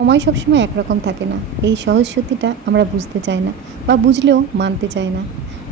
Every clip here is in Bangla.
সময় সবসময় একরকম থাকে না। এই সহজ সত্যিটা আমরা বুঝতে চাই না বা বুঝলেও মানতে চাই না।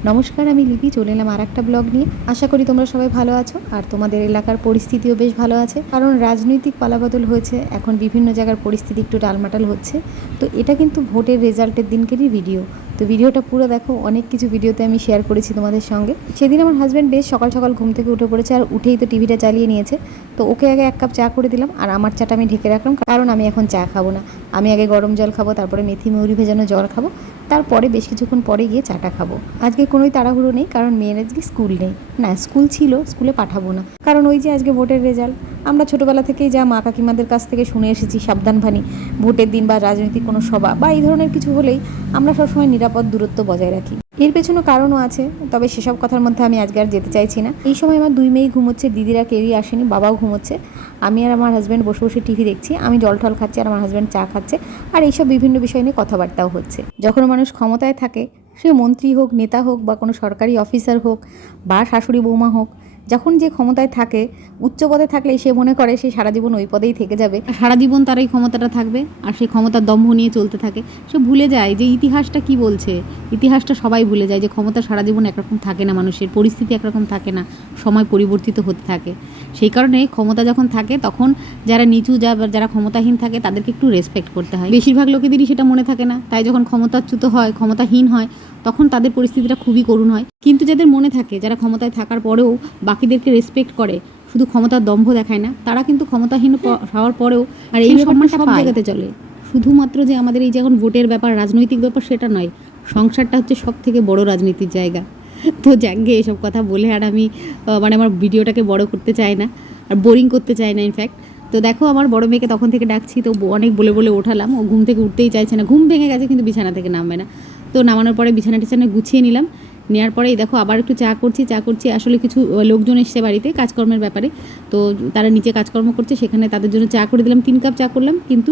নমস্কার, আমি লিপি চলে এলাম আর একটা ব্লগ নিয়ে। আশা করি তোমরা সবাই ভালো আছো আর তোমাদের এলাকার পরিস্থিতিও বেশ ভালো আছে, কারণ রাজনৈতিক পালাবদল হয়েছে। এখন বিভিন্ন জায়গার পরিস্থিতি একটু টালমাটাল হচ্ছে। তো এটা কিন্তু ভোটের রেজাল্টের দিনকেরই ভিডিও। তো ভিডিওটা পুরো দেখো, অনেক কিছু ভিডিওতে আমি শেয়ার করেছি তোমাদের সঙ্গে। সেদিন আমার হাজব্যান্ড বেশ সকাল সকাল ঘুম থেকে উঠে পড়েছে, আর উঠেই তো টিভিটা চালিয়ে নিয়েছে। তো ওকে আগে এক কাপ চা করে দিলাম, আর আমার চাটা আমি ঢেকে রাখলাম, কারণ আমি এখন চা খাবো না। আমি আগে গরম জল খাবো, তারপরে মেথি মৌরি ভেজানো জল খাবো, তারপরে বেশ কিছুক্ষণ পরে গিয়ে চাটা খাবো। আজকে কোনোই তাড়াহুড়ো নেই, কারণ মেয়ের আজকে স্কুল নেই। না, স্কুল ছিল, স্কুলে পাঠাবো না, কারণ ওই যে আজকে ভোটের রেজাল্ট। আমরা ছোটোবেলা থেকেই যা মা কাকিমাদের কাছ থেকে শুনে এসেছি সাবধানবাণী, ভোটের দিন বা রাজনৈতিক কোনো সভা বা এই ধরনের কিছু হলেই আমরা সবসময় নিরাপদ দূরত্ব বজায় রাখি। এর পেছনে কারণও আছে, তবে সেসব কথার মধ্যে আমি আজকে আর যেতে চাইছি না। এই সময় আমার দুই মেয়েই ঘুমোচ্ছে, দিদিরা কেউই আসেনি, বাবাও ঘুমোচ্ছে। আমি আর আমার হাজব্যান্ড বসে বসে টিভি দেখছি। আমি জল টল খাচ্ছি আর আমার হাজব্যান্ড চা খাচ্ছে, আর এইসব বিভিন্ন বিষয় নিয়ে কথাবার্তাও হচ্ছে। যখন মানুষ ক্ষমতায় থাকে, সে মন্ত্রী হোক, নেতা হোক, বা কোনো সরকারি অফিসার হোক, বা শাশুড়ি বৌমা হোক, যখন যে ক্ষমতায় থাকে, উচ্চ পদে থাকলে সে মনে করে সে সারা জীবন ওই পদেই থেকে যাবে, সারা জীবন তার এই ক্ষমতাটা থাকবে, আর সেই ক্ষমতার দম্ভ নিয়ে চলতে থাকে। সে ভুলে যায় যে ইতিহাসটা কি বলছে। ইতিহাসটা সবাই ভুলে যায় যে ক্ষমতা সারা জীবন একরকম থাকে না, মানুষের পরিস্থিতি একরকম থাকে না, সময় পরিবর্তিত হতে থাকে। সেই কারণে ক্ষমতা যখন থাকে তখন যারা নিচু, যারা ক্ষমতাহীন থাকে তাদেরকে একটু রেসপেক্ট করতে হয়। বেশিরভাগ লোকেদেরই সেটা মনে থাকে না, তাই যখন ক্ষমতাচ্যুত হয়, ক্ষমতাহীন হয়, তখন তাদের পরিস্থিতিটা খুবই করুণ হয়। কিন্তু যাদের মনে থাকে, যারা ক্ষমতায় থাকার পরেও বাকিদেরকে রেসপেক্ট করে, শুধু ক্ষমতার দম্ভ দেখায় না, তারা কিন্তু ক্ষমতাহীন হওয়ার পরেও আর এই সম্মানটা সব জায়গাতে চলে। শুধুমাত্র যে আমাদের এই যে এখন ভোটের ব্যাপার, রাজনৈতিক ব্যাপার, সেটা নয়। সংসারটা হচ্ছে সব থেকে বড় রাজনীতির জায়গা। তো যাকে এসব কথা বলে আর আমি আমার ভিডিওটাকে বড় করতে চাই না, আর বোরিং করতে চাই না ইনফ্যাক্ট। তো দেখো, আমার বড় মেয়েকে তখন থেকে ডাকছি, তো অনেক বলে বলে ওঠালাম, ও ঘুম থেকে উঠতেই চাইছে না। ঘুম ভেঙে গেছে কিন্তু বিছানা থেকে নামবে না। তো নামানোর পরে বিছানা টিছানা গুছিয়ে নিলাম। নেওয়ার পরেই দেখো আবার একটু চা করছি। আসলে কিছু লোকজন এসছে বাড়িতে কাজকর্মের ব্যাপারে, তো তারা নিচে কাজকর্ম করছে, সেখানে তাদের জন্য চা করে দিলাম। 3 কাপ চা করলাম, কিন্তু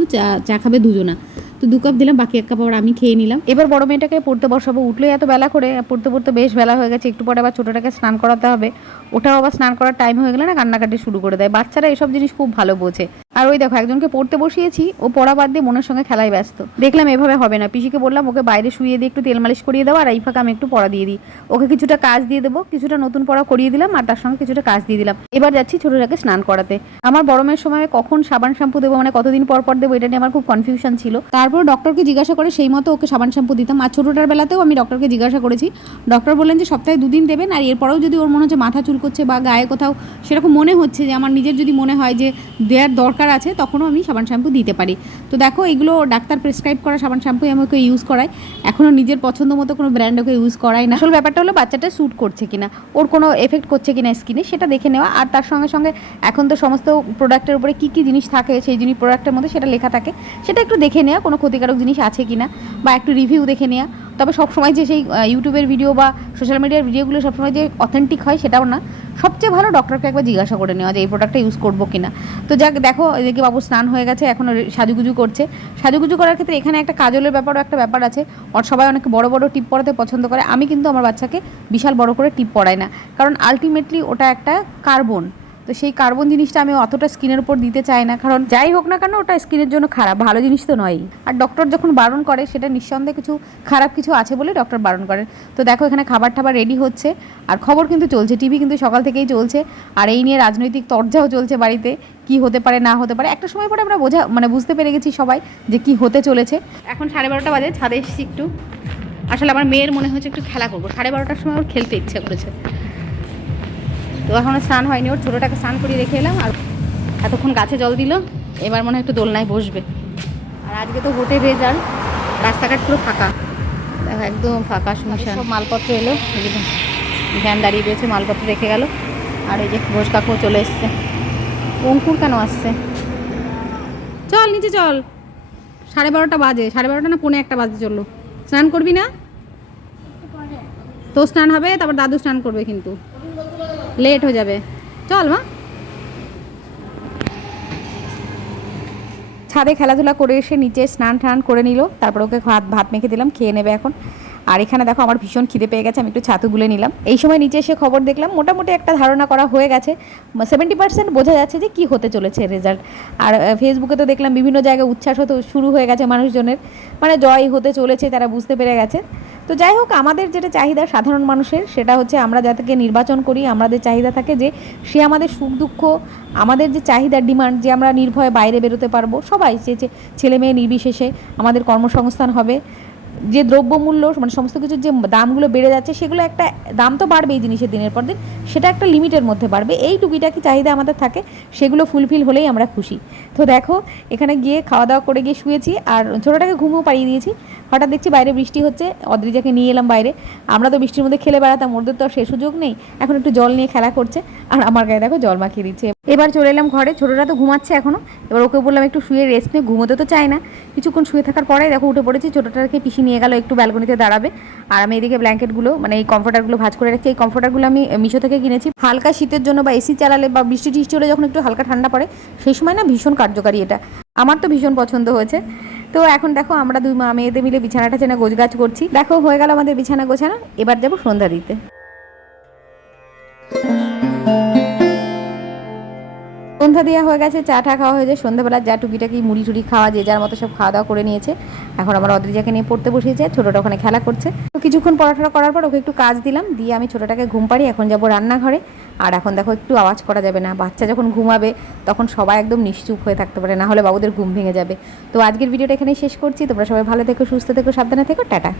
চা খাবে দুজনা, তো 2 কাপ দিলাম, বাকি 1 কাপ আবার আমি খেয়ে নিলাম। এবার বড় মেয়েটাকে পড়তে বসাবো। উঠলে এত বেলা করে, পড়তে পড়তে বেশ বেলা হয়ে গেছে। একটু পরে আবার ছোটোটাকে স্নান করাতে হবে। ওটাও আবার স্নান করার টাইম হয়ে গেলে না কান্নাকাটি শুরু করে দেয়। বাচ্চারা এসব জিনিস খুব ভালো বোঝে। আর ওই দেখো, একজনকে পড়তে বসিয়েছি, ও পড়া বাদ দিয়ে মনের সঙ্গে খেলায় ব্যস্ত। দেখলাম এভাবে হবে না, পিসিকে বললাম ওকে বাইরে শুয়ে দিয়ে একটু তেল মালিশ করিয়ে দাও, আর এই ফাঁকে আমি একটু পড়া দিয়ে দিই। ওকে কিছুটা কাজ দিয়ে দেবো, কিছুটা নতুন পড়া করিয়ে দিলাম, আর তার সঙ্গে কিছুটা কাজ দিয়ে দিলাম। এবার যাচ্ছি ছোটোটাকে স্নান করাতে। আমার বড় মেয়ের সময় কখন সাবান শ্যাম্পু দেবো, কতদিন পর পর দেবো, এটা নিয়ে আমার খুব কনফিউশন ছিল। তারপর ডক্টরকে জিজ্ঞাসা করে সেই মতো ওকে সাবান শ্যাম্পু দিতাম। আর ছোটোটার বেলাতেও আমি ডক্টরকে জিজ্ঞাসা করেছি। ডক্টর বললেন যে সপ্তাহে 2 দিন দেবেন, আর এরপরেও যদি ওর মনে হচ্ছে মাথা চুলকোচ্ছে বা গায়ে কোথাও সেরকম মনে হচ্ছে যে আমার নিজের যদি মনে হয় যে দেওয়ার দরকার আছে, তখনও আমি সাবান শ্যাম্পু দিতে পারি। তো দেখো, এগুলো ডাক্তার প্রেসক্রাইব করা সাবান শ্যাম্পুই আমি ওকে ইউজ করাই। এখনও নিজের পছন্দ মতো কোনো ব্র্যান্ড ওকে ইউজ করাই না। আসল ব্যাপারটা হলো বাচ্চাটা স্যুট করছে কিনা, ওর কোনো এফেক্ট করছে কিনা স্কিনে, সেটা দেখে নেওয়া। আর তার সঙ্গে সঙ্গে এখন তো সমস্ত প্রোডাক্টের উপরে কী কী জিনিস থাকে, সেই জিনিস প্রোডাক্টের মধ্যে সেটা লেখা থাকে, সেটা একটু দেখে নেওয়া, কোনো ক্ষতিকারক জিনিস আছে কিনা, বা একটু রিভিউ দেখে নেওয়া। তবে সবসময় যে সেই ইউটিউবের ভিডিও বা সোশ্যাল মিডিয়ার ভিডিওগুলো সবসময় যে অথেন্টিক হয় সেটাও না। সবচেয়ে ভালো ডক্টরকে একবার জিজ্ঞাসা করে নেওয়া যে এই প্রোডাক্টটা ইউজ করবো কিনা। তো যাক, দেখো এদিকে বাবু স্নান হয়ে গেছে, এখন সাজুগুজু করছে। সাজুগুজু করার ক্ষেত্রে এখানে একটা কাজলের ব্যাপারও একটা ব্যাপার আছে। আর সবাই অনেক বড় বড় টিপ পরাতে পছন্দ করে। আমি কিন্তু আমার বাচ্চাকে বিশাল বড় করে টিপ পরাই না, কারণ আলটিমেটলি ওটা একটা কার্বন। তো সেই কার্বন জিনিসটা আমি অতটা স্কিনের উপর দিতে চাই না, কারণ যাই হোক না কেন ওটা স্কিনের জন্য খারাপ, ভালো জিনিস তো নয়। আর ডক্টর যখন বারণ করে, সেটা নিঃসন্দেহে কিছু খারাপ কিছু আছে বলে ডক্টর বারণ করে। তো দেখো, এখানে খাবার টাবার রেডি হচ্ছে, আর খবর কিন্তু চলছে, টিভি কিন্তু সকাল থেকেই চলছে। আর এই নিয়ে রাজনৈতিক তরজাও চলছে বাড়িতে, কি হতে পারে না হতে পারে। একটা সময় পরে আমরা বুঝতে পেরে গেছি সবাই যে কি হতে চলেছে। এখন 12:30 বাজে, ছাদে এসেছি একটু। আসলে আমার মেয়ের মনে হচ্ছে একটু খেলা করবো, 12:30টার সময় ওর খেলতে ইচ্ছে করেছে। তো এখনও স্নান হয়নি, ওর ছোটোটাকে স্নান করিয়ে রেখে এলাম, আর এতক্ষণ গাছে জল দিল। এবার মনে হয় একটু দোলনায় বসবে। আর আজকে তো ভোটের রেজাল্ট, রাস্তাঘাট পুরো ফাঁকা, দেখো একদম ফাঁকা শুনশান। সব মালপত্র এলো, ভ্যান দাঁড়িয়ে রয়েছে, মালপত্র রেখে গেল। আর এই যে ঘোষ কাকুও চলে এসছে। অঙ্কুর কেন আসছে? চল নিচে চল, 12:30 বাজে, 12:30 না 12:45 বাজে চললো। স্নান করবি না? তো স্নান হবে, তারপর দাদু স্নান করবে, কিন্তু লেট হয়ে যাবে। চল মা। ছাদে খেলাধুলা করে এসে নিচে স্নান টান করে নিল, তারপর ওকে ভাত মেখে দিলাম, খেয়ে নেবে এখন। আর এখানে দেখো আমার ভীষণ খিদে পেয়ে গেছে, আমি একটু ছাতু গুলে নিলাম। এই সময় নিচে এসে খবর দেখলাম, মোটামুটি একটা ধারণা করা হয়ে গেছে, 70% বোঝা যাচ্ছে যে কি হতে চলেছে রেজাল্ট। আর ফেসবুকে তো দেখলাম বিভিন্ন জায়গায় উচ্ছ্বাস হতে শুরু হয়ে গেছে মানুষজনের, মানে জয় হতে চলেছে, তারা বুঝতে পেরে গেছে। তো যাই হোক, আমাদের যেটা চাহিদা সাধারণ মানুষের, সেটা হচ্ছে আমরা যাদেরকে নির্বাচন করি, আমাদের চাহিদা থাকে যে সে আমাদের সুখ দুঃখ, আমাদের যে চাহিদা ডিমান্ড, যে আমরা নির্ভয়ে বাইরে বেরোতে পারবো, সবাই যে ছেলে মেয়ে নির্বিশেষে আমাদের কর্মসংস্থান হবে, যে দ্রব্যমূল্য মানে সমস্ত কিছুর যে দামগুলো বেড়ে যাচ্ছে, সেগুলো একটা দাম তো বাড়বে এই জিনিসের দিনের পর দিন, সেটা একটা লিমিটের মধ্যে বাড়বে, এই টুকিটাকি চাহিদা আমাদের থাকে, সেগুলো ফুলফিল হলেই আমরা খুশি। তো দেখো এখানে গিয়ে খাওয়া দাওয়া করে গিয়ে শুয়েছি, আর ছোটোটাকে ঘুমও পাড়িয়ে দিয়েছি। হঠাৎ দেখছি বাইরে বৃষ্টি হচ্ছে, অদ্রিজাকে নিয়ে এলাম বাইরে। আমরা তো বৃষ্টির মধ্যে খেলে বেড়াতাম, ওদের তো আর সে সুযোগ নেই, এখন একটু জল নিয়ে খেলা করছে, আর আমার গায়ে দেখো জল মাখিয়ে দিচ্ছে। এবার চলে এলাম ঘরে, ছোটোটা তো ঘুমাচ্ছে এখনও, এবার ওকে বললাম একটু শুয়ে রেস্ট নিয়ে, ঘুমোতে তো চায় না। কিছুক্ষণ শুয়ে থাকার পরে দেখো উঠে পড়েছি, ছোটোটাকে পিসি নিয়ে গেল একটু ব্যালকনিতে দাঁড়াবে, আর আমি এদিকে ব্ল্যাঙ্কেটগুলো মানে এই কমফোর্টারগুলো ভাঁজ করে রাখছি। এই কমফোর্টারগুলো আমি মিশো থেকে কিনেছি, হালকা শীতের জন্য বা এসি চালালে বা বৃষ্টি টিষ্টি হলে যখন একটু হালকা ঠান্ডা পড়ে, সেই সময় না ভীষণ কার্যকারী এটা, আমার তো ভীষণ পছন্দ হয়েছে। তো এখন দেখো আমরা দুই মা মেয়েতে মিলে বিছানাটা চেনা গোছগাছ করছি। দেখো হয়ে গেল আমাদের বিছানা গোছানো, এবার যাবো সন্ধ্যা দিতে। সন্ধ্যা দেওয়া হয়ে গেছে, চা টা খাওয়া হয়ে যায়, সন্ধ্যাবেলা যা টুকিটাকি মুড়ি টুড়ি খাওয়া, যে যার মতো সব খাওয়া দাওয়া করে নিয়েছে। এখন আমার অদ্রিজাকে নিয়ে পড়তে বসিয়েছে, ছোটোটা ওখানে খেলা করছে। তো কিছুক্ষণ পড়াশোনা করার পর ওকে একটু কাজ দিলাম, দিয়ে আমি ছোটোটাকে ঘুম পাড়ি, এখন যাবো রান্নাঘরে। আর এখন দেখো একটু আওয়াজ করা যাবে না, বাচ্চা যখন ঘুমাবে তখন সবাই একদম নিশ্চুপ হয়ে থাকতে পারে, না হলে বাবুদের ঘুম ভেঙে যাবে। তো আজকের ভিডিওটা এখানেই শেষ করছি, তোমরা সবাই ভালো থেকো, সুস্থ থেকো, সাবধানে থেকো, টাটা।